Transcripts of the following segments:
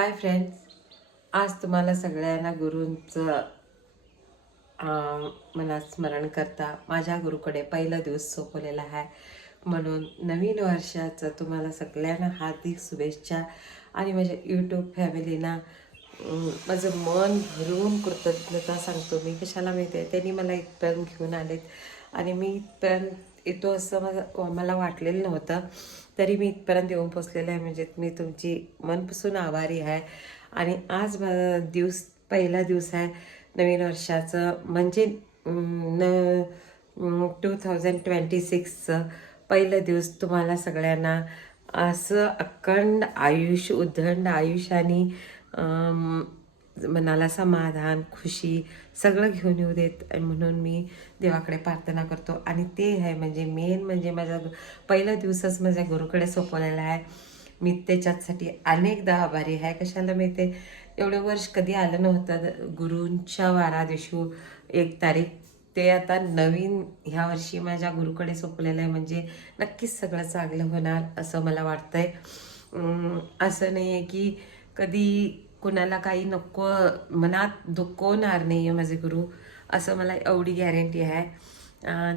Hi friends, आज तुम्हाला सगळ्यांना गुरूंचं मला स्मरण करता माझ्या गुरुकडे पहिला दिवस सोपवलेला आहे. म्हणून नवीन वर्षाचं तुम्हाला सगळ्यांना हार्दिक शुभेच्छा. आणि माझ्या यूट्यूब फॅमिलीना माझं मन भरून कृतज्ञता सांगतो. मी कशाला माहिती आहे, त्यांनी मला इथपर्यंत घेऊन आलेत आणि मी इथपर्यंत येतो असं मला वाटलेलं नव्हतं. तरी मी इथपर्यंत येऊन पोचलेलं आहे. म्हणजे मी तुमची मनपासून आभारी आहे. आणि आज पहिला दिवस आहे नवीन वर्षाचं, म्हणजे 2026चं पहिलं दिवस. तुम्हाला सगळ्यांना असं अखंड आयुष्य, उदंड आयुष्याने मनाला समाधान, खुशी सगळं घेऊन येऊ देत म्हणून मी देवाकडे प्रार्थना करतो. आणि ते आहे म्हणजे मेन म्हणजे माझा पहिला दिवसच माझ्या गुरुकडे सोपवलेला आहे. मी त्याच्यासाठी अनेकदा आभारी आहे. कशाला माहिती, एवढं वर्ष कधी आलं नव्हतं गुरूंच्या वारा दिवशी 1 तारीख. ते आता नवीन ह्या वर्षी माझ्या गुरुकडे सोपलेलं आहे. म्हणजे नक्कीच सगळं चांगलं होणार असं मला वाटतंय. असं नाही आहे की कधी कुणाला काही नको, मनात दुखवणार नाही आहे माझे गुरु, असं मला एवढी गॅरंटी आहे.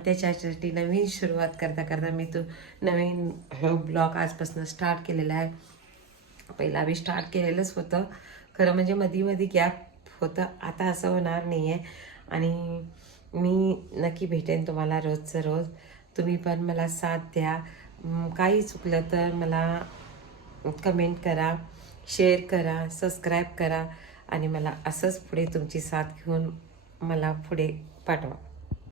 त्याच्यासाठी नवीन सुरुवात करता करता मी नवीन ब्लॉग आजपासून स्टार्ट केलेला आहे. पहिला मी स्टार्ट केलेलंच होतं खरं, म्हणजे मध्ये गॅप होतं. आता असं होणार नाही आहे. आणि मी नक्की भेटेन तुम्हाला रोजचं रोज. तुम्ही पण मला साथ द्या. काही चुकलं तर मला कमेंट करा, शेअर करा, सबस्क्राईब करा आणि मला असंच पुढे तुमची साथ घेऊन मला पुढे पाठवा.